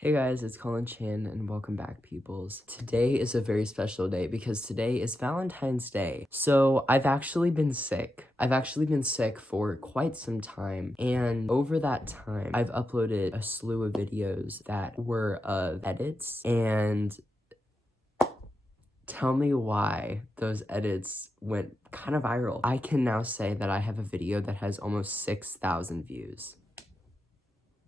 Hey guys, it's Colin Chan and welcome back, peoples. Today is a very special day because today is Valentine's Day. So I've actually been sick. I've actually been sick for quite some time, and over that time, I've uploaded a slew of videos that were of edits, and tell me why those edits went kind of viral. I can now say that I have a video that has almost 6,000 views.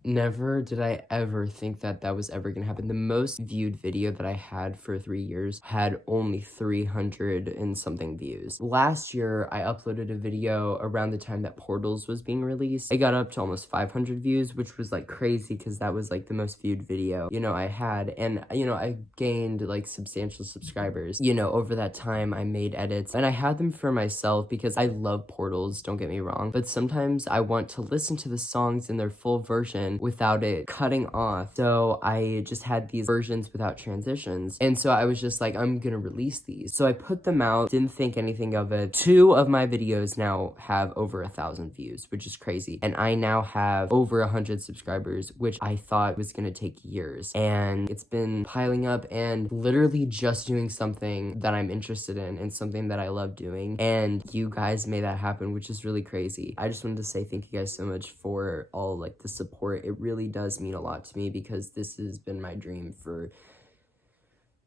Never did I ever think that that was ever gonna happen. The most viewed video that I had for 3 years had only 300 and something views. Last year, I uploaded a video around the time that Portals was being released. It got up to almost 500 views, which was like crazy because that was like the most viewed video, I had. And, I gained like substantial subscribers. Over that time, I made edits and I had them for myself because I love Portals, don't get me wrong. But sometimes I want to listen to the songs in their full version without it cutting off. So I just had these versions without transitions. And so I was just like, I'm gonna release these. So I put them out, didn't think anything of it. 2 of my videos now have over 1,000 views, which is crazy. And I now have over 100 subscribers, which I thought was gonna take years. And it's been piling up and literally just doing something that I'm interested in and something that I love doing. And you guys made that happen, which is really crazy. I just wanted to say thank you guys so much for all like the support. It really does mean a lot to me because this has been my dream for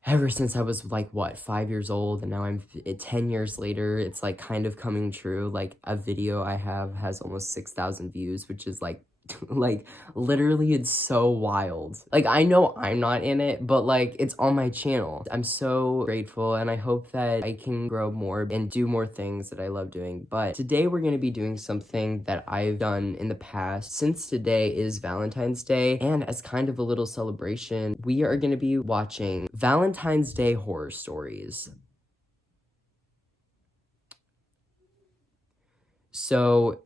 ever since I was like, 5 years old, and now I'm 10 years later, it's like kind of coming true. Like a video I have has almost 6,000 views, which is like literally it's so wild. Like I know I'm not in it, but like it's on my channel. I'm so grateful and I hope that I can grow more and do more things that I love doing. But today we're going to be doing something that I've done in the past. Since today is Valentine's Day, and as kind of a little celebration, we are going to be watching Valentine's Day horror stories. So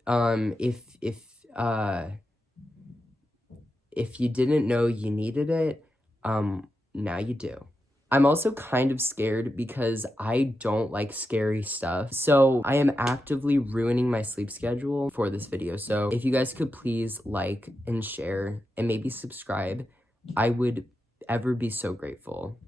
if you didn't know you needed it, now you do. I'm also kind of scared because I don't like scary stuff. So I am actively ruining my sleep schedule for this video. So if you guys could please like and share and maybe subscribe, I would ever be so grateful.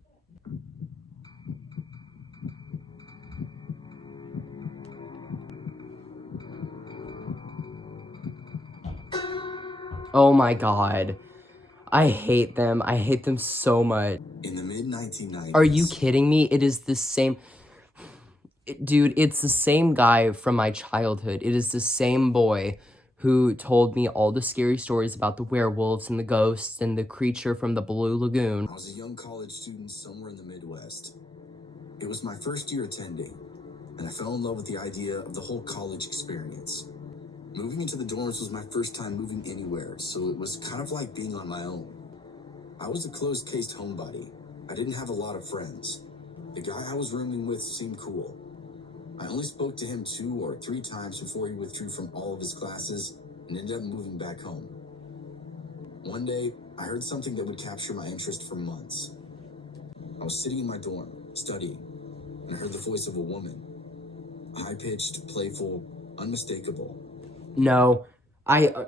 Oh my God. I hate them. I hate them so much. In the mid-1990s. Are you kidding me? It is the same. Dude, it's the same guy from my childhood. It is the same boy who told me all the scary stories about the werewolves and the ghosts and the creature from the Blue Lagoon. I was a young college student somewhere in the Midwest. It was my first year attending, and I fell in love with the idea of the whole college experience. Moving into the dorms was my first time moving anywhere, so it was kind of like being on my own. I was a closed-cased homebody. I didn't have a lot of friends. The guy I was rooming with seemed cool. I only spoke to him 2 or 3 times before he withdrew from all of his classes and ended up moving back home. One day, I heard something that would capture my interest for months. I was sitting in my dorm, studying, and I heard the voice of a woman. High-pitched, playful, unmistakable. No, I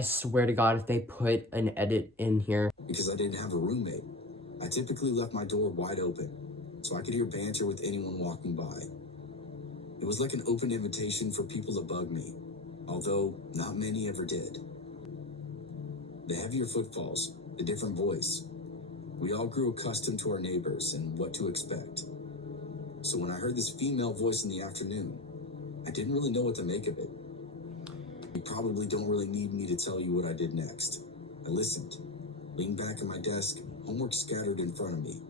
swear to God, if they put an edit in here. Because I didn't have a roommate, I typically left my door wide open, so I could hear banter with anyone walking by. It was like an open invitation for people to bug me, although not many ever did. The heavier footfalls, the different voice. We all grew accustomed to our neighbors and what to expect. So when I heard this female voice in the afternoon, I didn't really know what to make of it. You probably don't really need me to tell you what I did next. I listened, leaned back at my desk, homework scattered in front of me.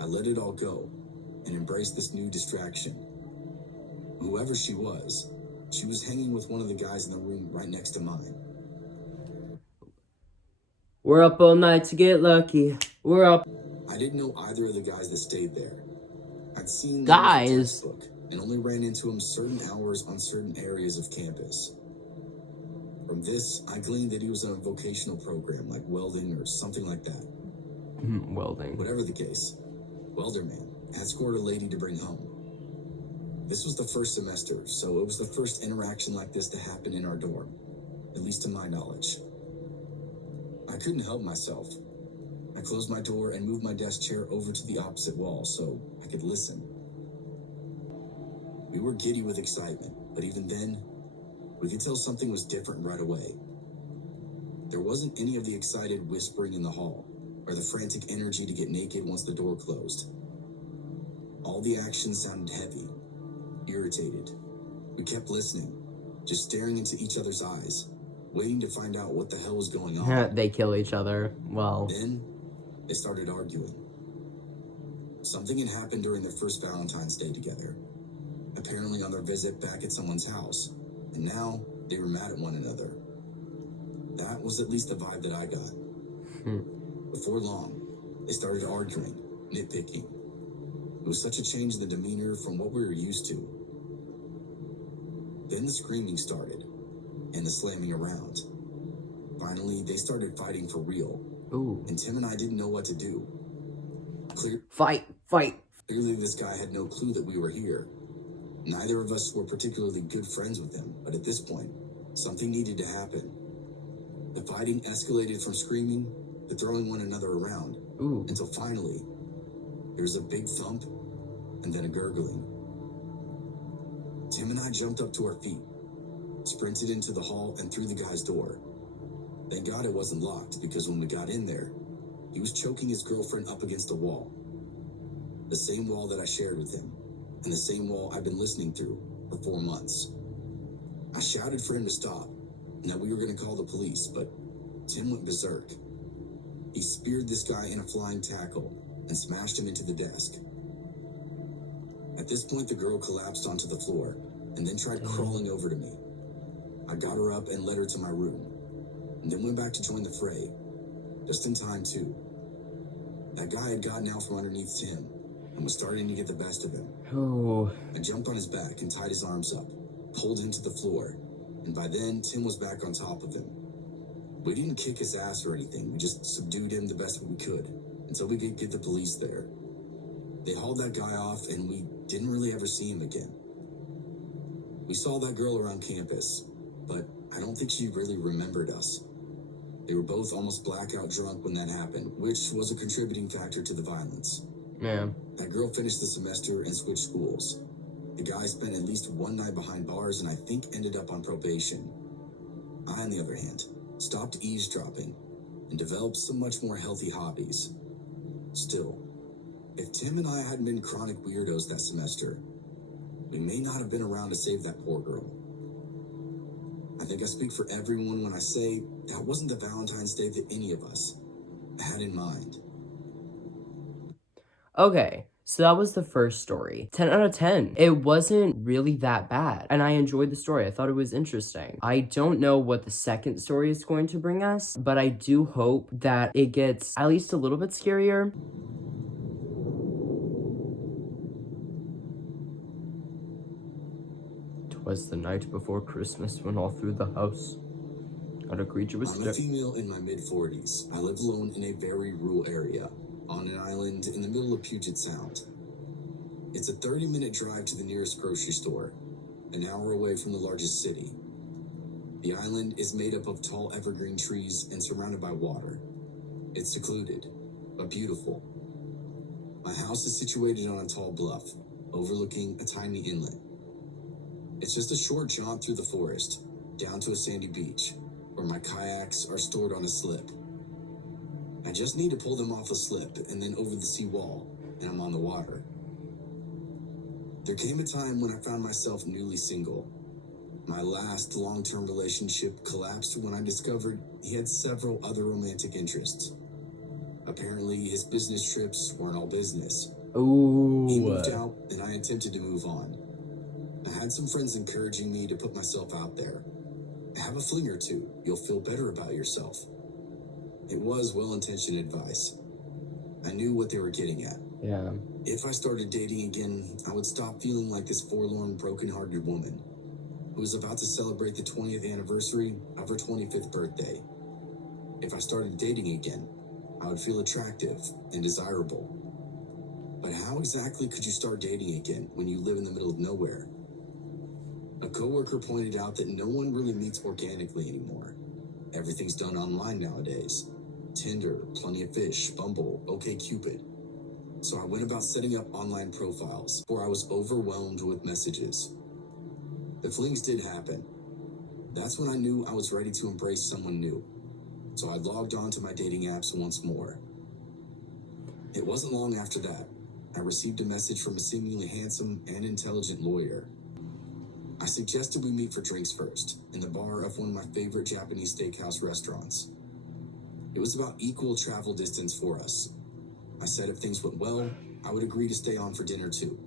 I let it all go and embraced this new distraction. Whoever she was hanging with one of the guys in the room right next to mine. We're up all night to get lucky. We're up. I didn't know either of the guys that stayed there. I'd seen them Guys. in the textbook and only ran into them certain hours on certain areas of campus. From this, I gleaned that he was in a vocational program like welding or something like that. Welding. Whatever the case, Welderman had scored a lady to bring home. This was the first semester, so it was the first interaction like this to happen in our dorm, at least to my knowledge. I couldn't help myself. I closed my door and moved my desk chair over to the opposite wall so I could listen. We were giddy with excitement, but even then, we could tell something was different right away. There wasn't any of the excited whispering in the hall, or the frantic energy to get naked once the door closed. All the action sounded heavy, irritated. We kept listening, just staring into each other's eyes, waiting to find out what the hell was going on. They kill each other. Well, Then, they started arguing. Something had happened during their first Valentine's Day together, apparently on their visit back at someone's house, and now they were mad at one another. That was at least the vibe that I got. Before long, they started arguing, nitpicking. It was such a change in the demeanor from what we were used to. Then the screaming started, and the slamming around. Finally, they started fighting for real. ooh. And Tim and I didn't know what to do. Fight. Clearly, this guy had no clue that we were here. Neither of us were particularly good friends with him, but at this point, something needed to happen. The fighting escalated from screaming to throwing one another around, Ooh. until finally, there was a big thump and then a gurgling. Tim and I jumped up to our feet, sprinted into the hall and through the guy's door. Thank God it wasn't locked, because when we got in there, he was choking his girlfriend up against the wall. The same wall that I shared with him, and the same wall I've been listening through for 4 months. I shouted for him to stop, and that we were going to call the police, but Tim went berserk. He speared this guy in a flying tackle and smashed him into the desk. At this point, the girl collapsed onto the floor and then tried crawling over to me. I got her up and led her to my room, and then went back to join the fray, just in time too. That guy had gotten out from underneath Tim and was starting to get the best of him. Ooh. I jumped on his back and tied his arms up, pulled him to the floor, and by then, Tim was back on top of him. We didn't kick his ass or anything, we just subdued him the best we could, until we could get the police there. They hauled that guy off, and we didn't really ever see him again. We saw that girl around campus, but I don't think she really remembered us. They were both almost blackout drunk when that happened, which was a contributing factor to the violence. Yeah. That girl finished the semester and switched schools. The guy spent at least one night behind bars and I think ended up on probation. I, on the other hand, stopped eavesdropping and developed some much more healthy hobbies. Still, if Tim and I hadn't been chronic weirdos that semester, we may not have been around to save that poor girl. I think I speak for everyone when I say that wasn't the Valentine's Day that any of us had in mind. Okay, so that was the first story. 10 out of 10. It wasn't really that bad, and I enjoyed the story. I thought it was interesting. I don't know what the second story is going to bring us, but I do hope that it gets at least a little bit scarier. Was the night before Christmas when all through the house and a creature was I'm a female in my mid-40s. I live alone in a very rural area, on an island in the middle of Puget Sound. It's a 30-minute drive to the nearest grocery store, an hour away from the largest city. The island is made up of tall evergreen trees and surrounded by water. It's secluded, but beautiful. My house is situated on a tall bluff, overlooking a tiny inlet. It's just a short jaunt through the forest, down to a sandy beach, where my kayaks are stored on a slip. I just need to pull them off the slip and then over the seawall, and I'm on the water. There came a time when I found myself newly single. My last long-term relationship collapsed when I discovered he had several other romantic interests. Apparently, his business trips weren't all business. Ooh. He moved out, and I attempted to move on. I had some friends encouraging me to put myself out there. Have a fling or two, you'll feel better about yourself. It was well-intentioned advice. I knew what they were getting at. Yeah. If I started dating again, I would stop feeling like this forlorn, broken-hearted woman who was about to celebrate the 20th anniversary of her 25th birthday. If I started dating again, I would feel attractive and desirable. But how exactly could you start dating again when you live in the middle of nowhere? A coworker pointed out that no one really meets organically anymore. Everything's done online nowadays. Tinder, Plenty of Fish, Bumble, OkCupid. So I went about setting up online profiles before I was overwhelmed with messages. The flings did happen. That's when I knew I was ready to embrace someone new. So I logged on to my dating apps once more. It wasn't long after that, I received a message from a seemingly handsome and intelligent lawyer. I suggested we meet for drinks first, in the bar of one of my favorite Japanese steakhouse restaurants. It was about equal travel distance for us. I said if things went well, I would agree to stay on for dinner too.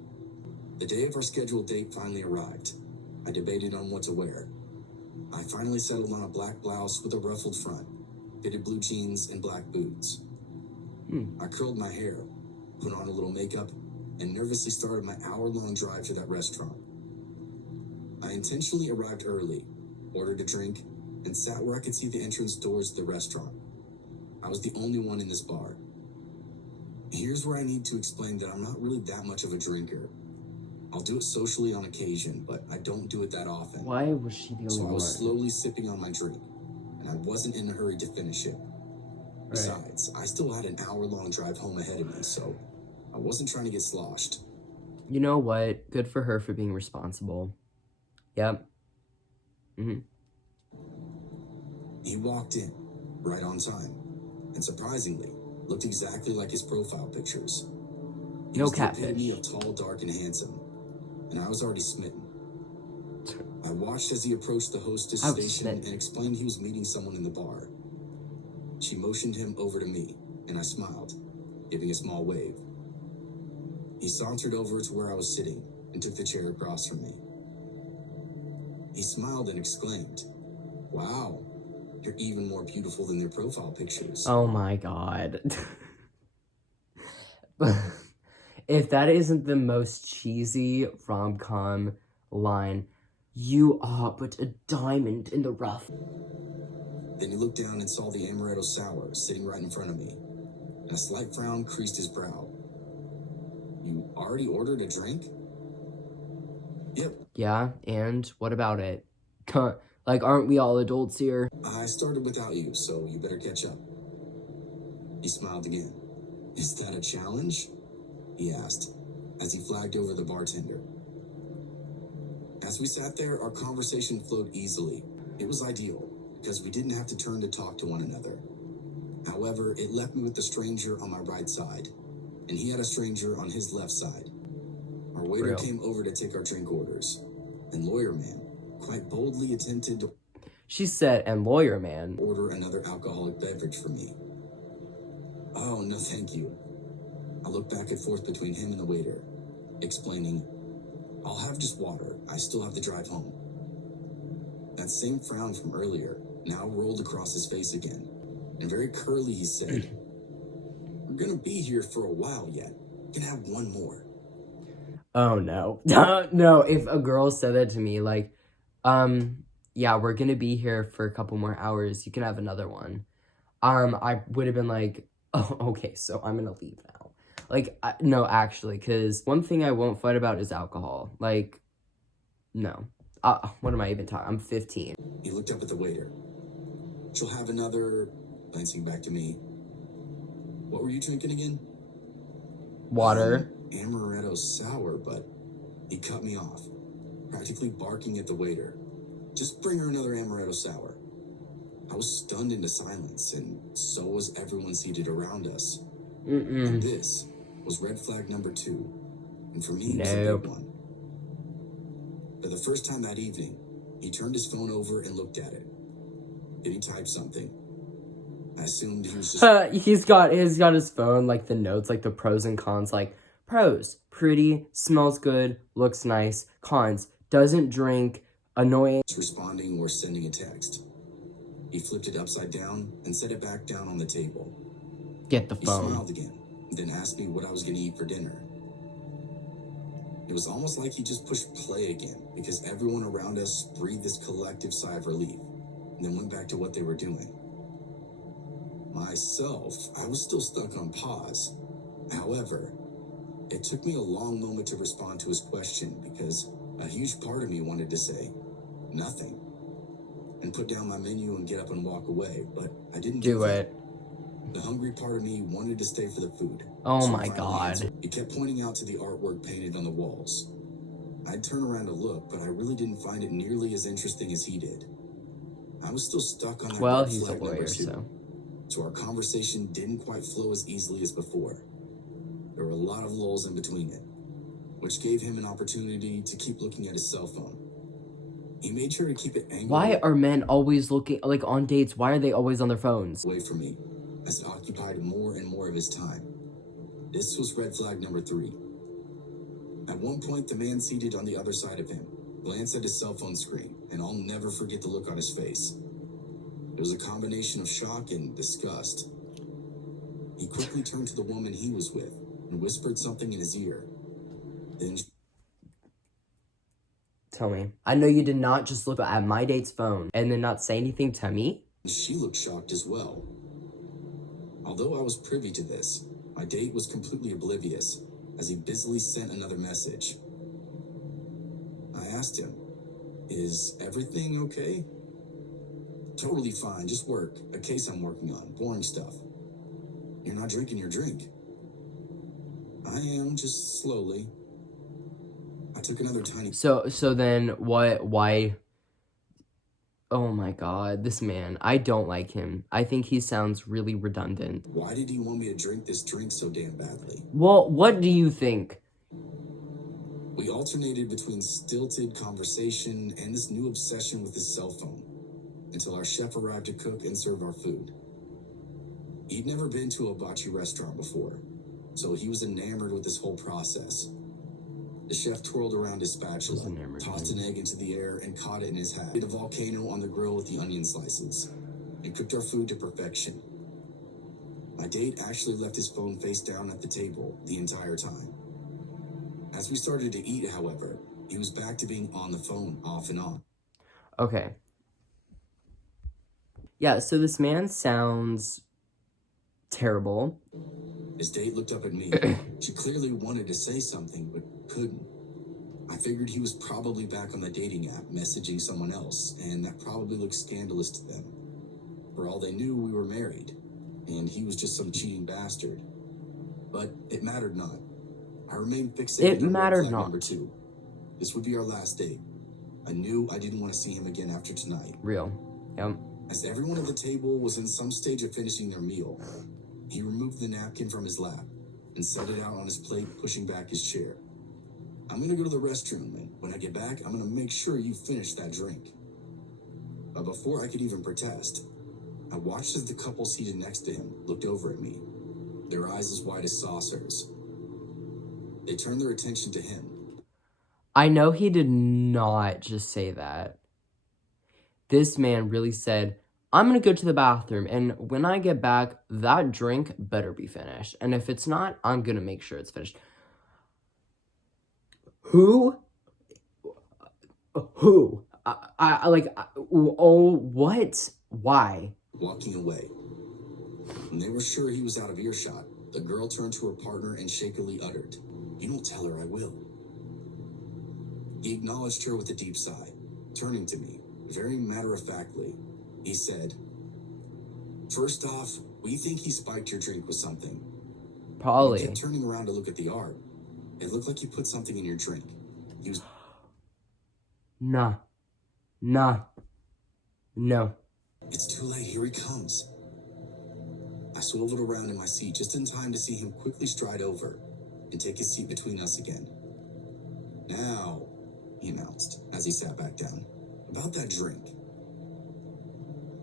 The day of our scheduled date finally arrived. I debated on what to wear. I finally settled on a black blouse with a ruffled front, fitted blue jeans, and black boots. I curled my hair, put on a little makeup, and nervously started my hour-long drive to that restaurant. I intentionally arrived early, ordered a drink, and sat where I could see the entrance doors to the restaurant. I was the only one in this bar. Here's where I need to explain that I'm not really that much of a drinker. I'll do it socially on occasion, but I don't do it that often. Why was she the only So I one? was slowly sipping on my drink, and I wasn't in a hurry to finish it. Right. Besides, I still had an hour-long drive home ahead of me, so I wasn't trying to get sloshed. You know what? Good for her for being responsible. Yep. He walked in, right on time, and surprisingly, looked exactly like his profile pictures. He No was the epitome catfish. of tall, dark, and handsome, and I was already smitten. I watched as he approached the hostess I was station smitten. and explained he was meeting someone in the bar. She motioned him over to me, and I smiled, giving a small wave. He sauntered over to where I was sitting and took the chair across from me. He smiled and exclaimed, "Wow, you're even more beautiful than their profile pictures." Oh my god. If that isn't the most cheesy rom-com line, you are but a diamond in the rough. Then he looked down and saw the amaretto sour sitting right in front of me, and a slight frown creased his brow. "You already ordered a drink?" "Yep. Yeah, and what about it? Like, aren't we all adults here? I started without you, so you better catch up." He smiled again. "Is that a challenge?" he asked, as he flagged over the bartender. As we sat there, our conversation flowed easily. It was ideal, because we didn't have to turn to talk to one another. However, it left me with the stranger on my right side, and he had a stranger on his left side. Our waiter Real. came over to take our drink orders, and Lawyer Man quite boldly attempted to She said, and lawyer man. order another alcoholic beverage for me. "Oh, no thank you." I looked back and forth between him and the waiter, explaining, "I'll have just water. I still have to drive home." That same frown from earlier now rolled across his face again, and very curly he said, "We're gonna be here for a while yet. You can have one more." Oh no. No, if a girl said that to me, like, yeah, we're gonna be here for a couple more hours, you can have another one. I would have been like, oh, okay, so I'm gonna leave now. Like, no, actually, because one thing I won't fight about is alcohol. Like, no. What am I even talking? I'm 15. He looked up at the waiter. "She'll have another," glancing back to me. "What were you drinking again?" Water. Amaretto sour, but he cut me off, practically barking at the waiter. "Just bring her another amaretto sour." I was stunned into silence, and so was everyone seated around us. And this was red flag number 2, and for me, it was a Nope. big one. For the first time that evening, he turned his phone over and looked at it. Did he type something? I assumed he was just... He's got his phone, like the notes, like the pros and cons, like pros, pretty, smells good, looks nice. Cons, doesn't drink, annoying. responding or sending a text. He flipped it upside down and set it back down on the table. Get the He phone. smiled again, and then asked me what I was going to eat for dinner. It was almost like he just pushed play again, because everyone around us breathed this collective sigh of relief, and then went back to what they were doing. Myself, I was still stuck on pause. However, it took me a long moment to respond to his question, because a huge part of me wanted to say nothing and put down my menu and get up and walk away, but I didn't do Do that. it. The hungry part of me wanted to stay for the food. Oh So my God. he kept pointing out to the artwork painted on the walls. I'd turn around to look, but I really didn't find it nearly as interesting as he did. I was still stuck on that Well, red he's a flag number lawyer, 2, so our conversation didn't quite flow as easily as before. There were a lot of lulls in between it, which gave him an opportunity to keep looking at his cell phone. He made sure to keep it angled Why are men always looking, like, on dates? Why are they always on their phones? away from me, as it occupied more and more of his time. This was red flag number 3. At one point, the man seated on the other side of him glanced at his cell phone screen, and I'll never forget the look on his face. It was a combination of shock and disgust. He quickly turned to the woman he was with and whispered something in his ear. Then Tell me. I know you did not just look at my date's phone and then not say anything to me. she looked shocked as well. Although I was privy to this, my date was completely oblivious as he busily sent another message. I asked him, "Is everything okay?" "Totally fine, just work. A case I'm working on. Boring stuff." "You're not drinking your drink." "I am, just slowly." I took another tiny... So then why? Oh my God, this man. I don't like him. I think he sounds really redundant. Why did he want me to drink this drink so damn badly? Well, what do you think? We alternated between stilted conversation and this new obsession with his cell phone until our chef arrived to cook and serve our food. He'd never been to a hibachi restaurant before, so he was enamored with this whole process. The chef twirled around his spatula, tossed an egg into the air, and caught it in his hat. Did a volcano on the grill with the onion slices, and cooked our food to perfection. My date actually left his phone face down at the table the entire time. As we started to eat, however, he was back to being on the phone off and on. Okay. Yeah, so this man sounds terrible. His date looked up at me. She clearly wanted to say something, but couldn't. I figured he was probably back on the dating app, messaging someone else, and that probably looked scandalous to them. For all they knew, we were married, and he was just some cheating bastard. But it mattered not. I remained fixated on red flag number 2. This would be our last date. I knew I didn't want to see him again after tonight. Real. Yep. As everyone at the table was in some stage of finishing their meal, he removed the napkin from his lap and set it out on his plate, pushing back his chair. "I'm going to go to the restroom, and when I get back, I'm going to make sure you finish that drink." But before I could even protest, I watched as the couple seated next to him looked over at me, their eyes as wide as saucers. They turned their attention to him. I know he did not just say that. This man really said, "I'm going to go to the bathroom, and when I get back, that drink better be finished. And if it's not, I'm going to make sure it's finished." Who? Oh, what? Why? Walking away. When they were sure he was out of earshot, the girl turned to her partner and shakily uttered, "You don't tell her I will." He acknowledged her with a deep sigh. Turning to me, very matter-of-factly, he said, "First off, we think he spiked your drink with something." Probably. He kept turning around to look at the art. It looked like he put something in your drink. He was... Nah. No. It's too late. Here he comes. I swiveled around in my seat just in time to see him quickly stride over and take his seat between us again. "Now," he announced as he sat back down, "about that drink."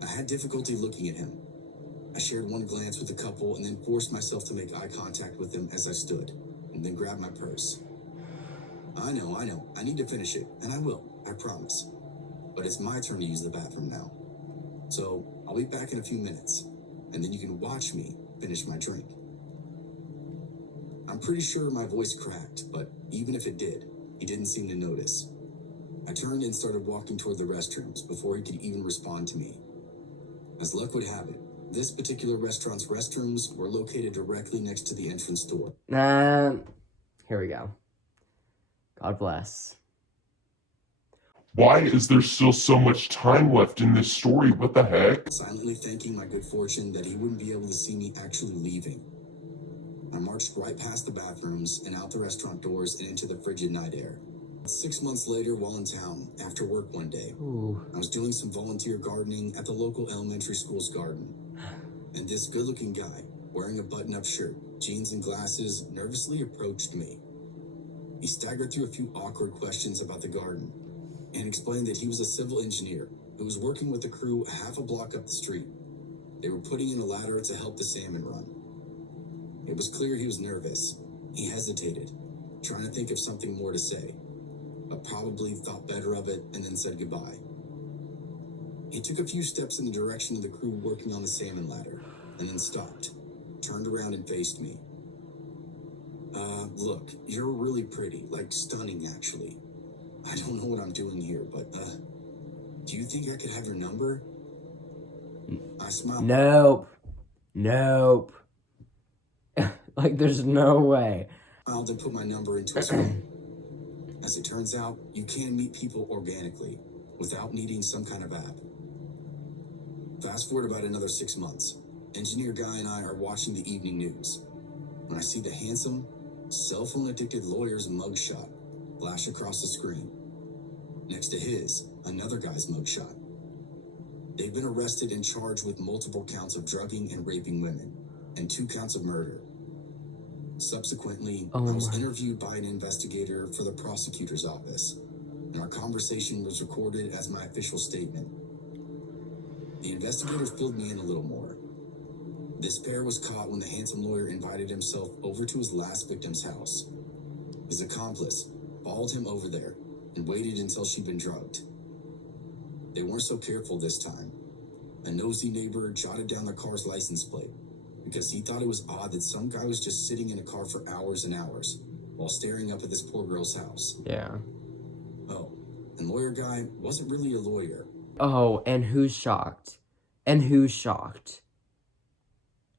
I had difficulty looking at him. I shared one glance with the couple and then forced myself to make eye contact with them as I stood, and then grabbed my purse. I know. I need to finish it, and I will, I promise. But it's my turn to use the bathroom now. So I'll be back in a few minutes, and then you can watch me finish my drink. I'm pretty sure my voice cracked, but even if it did, he didn't seem to notice. I turned and started walking toward the restrooms before he could even respond to me. As luck would have it, this particular restaurant's restrooms were located directly next to the entrance door. Here we go. God bless. Why is there still so much time left in this story? What the heck? Silently thanking my good fortune that he wouldn't be able to see me actually leaving. I marched right past the bathrooms and out the restaurant doors and into the frigid night air. 6 months later, while in town, after work one day, Ooh. I was doing some volunteer gardening at the local elementary school's garden. And this good-looking guy, wearing a button-up shirt, jeans and glasses, nervously approached me. He staggered through a few awkward questions about the garden and explained that he was a civil engineer who was working with the crew half a block up the street. They were putting in a ladder to help the salmon run. It was clear he was nervous. He hesitated, trying to think of something more to say, but probably thought better of it and then said goodbye. He took a few steps in the direction of the crew working on the salmon ladder, and then stopped, turned around and faced me. Look, you're really pretty, like stunning actually. I don't know what I'm doing here, but, do you think I could have your number? I smiled. Nope. Like, there's no way. I'll then put my number into his phone. As it turns out, you can meet people organically, without needing some kind of app. Fast forward about another 6 months. Engineer Guy and I are watching the evening news when I see the handsome, cell phone addicted lawyer's mugshot flash across the screen. Next to his, another guy's mugshot. They've been arrested and charged with multiple counts of drugging and raping women, and 2 counts of murder. Subsequently, I was interviewed by an investigator for the prosecutor's office, and our conversation was recorded as my official statement. The investigators filled me in a little more. This pair was caught when the handsome lawyer invited himself over to his last victim's house. His accomplice followed him over there and waited until she'd been drugged. They weren't so careful this time. A nosy neighbor jotted down the car's license plate because he thought it was odd that some guy was just sitting in a car for hours and hours while staring up at this poor girl's house. Yeah. Oh, and lawyer guy wasn't really a lawyer. Oh, and who's shocked?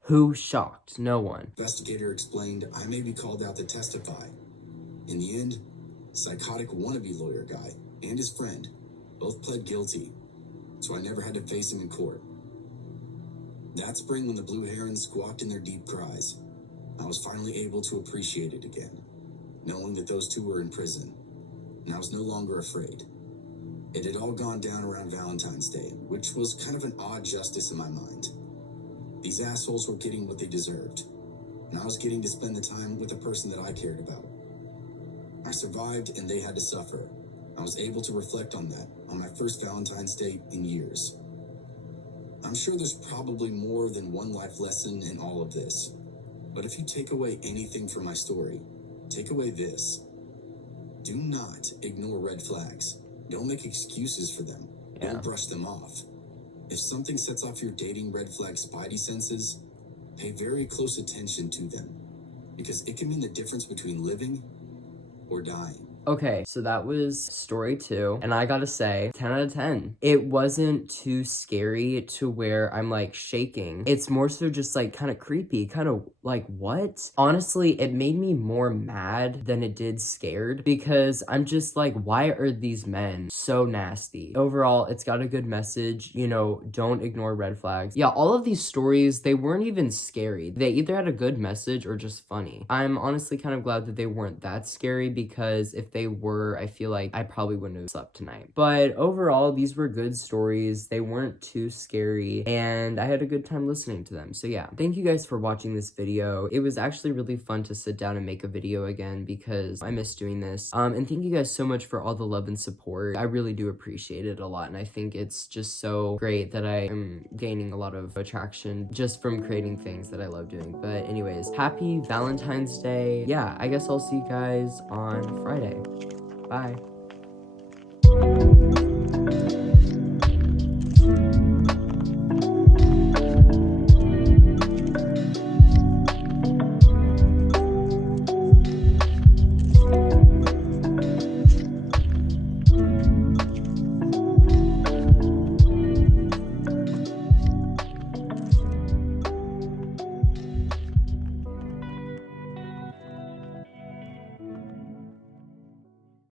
Who shocked? No one. Investigator explained I may be called out to testify. In the end, psychotic wannabe lawyer guy and his friend both pled guilty, so I never had to face him in court. That spring, when the blue herons squawked in their deep cries, I was finally able to appreciate it again, knowing that those 2 were in prison, and I was no longer afraid. It had all gone down around Valentine's Day, which was kind of an odd justice in my mind. These assholes were getting what they deserved, and I was getting to spend the time with the person that I cared about. I survived, and they had to suffer. I was able to reflect on that on my first Valentine's Day in years. I'm sure there's probably more than one life lesson in all of this, but if you take away anything from my story, take away this. Do not ignore red flags. Don't make excuses for them. Yeah. Don't brush them off. If something sets off your dating red flag spidey senses, pay very close attention to them, because it can mean the difference between living or dying. Okay, so that was story 2, and I gotta say, 10 out of 10. It wasn't too scary to where I'm, like, shaking. It's more so just, like, kind of creepy, kind of, like, what? Honestly, it made me more mad than it did scared, because I'm just like, why are these men so nasty? Overall, it's got a good message, you know, don't ignore red flags. Yeah, all of these stories, they weren't even scary. They either had a good message or just funny. I'm honestly kind of glad that they weren't that scary, because if they were, I feel like I probably wouldn't have slept tonight. But overall, these were good stories. They weren't too scary, and I had a good time listening to them. So yeah, thank you guys for watching this video. It was actually really fun to sit down and make a video again, because I miss doing this. And thank you guys so much for all the love and support. I really do appreciate it a lot, and I think it's just so great that I am gaining a lot of attraction just from creating things that I love doing. But anyways, happy Valentine's Day. Yeah, I guess I'll see you guys on Friday. Bye.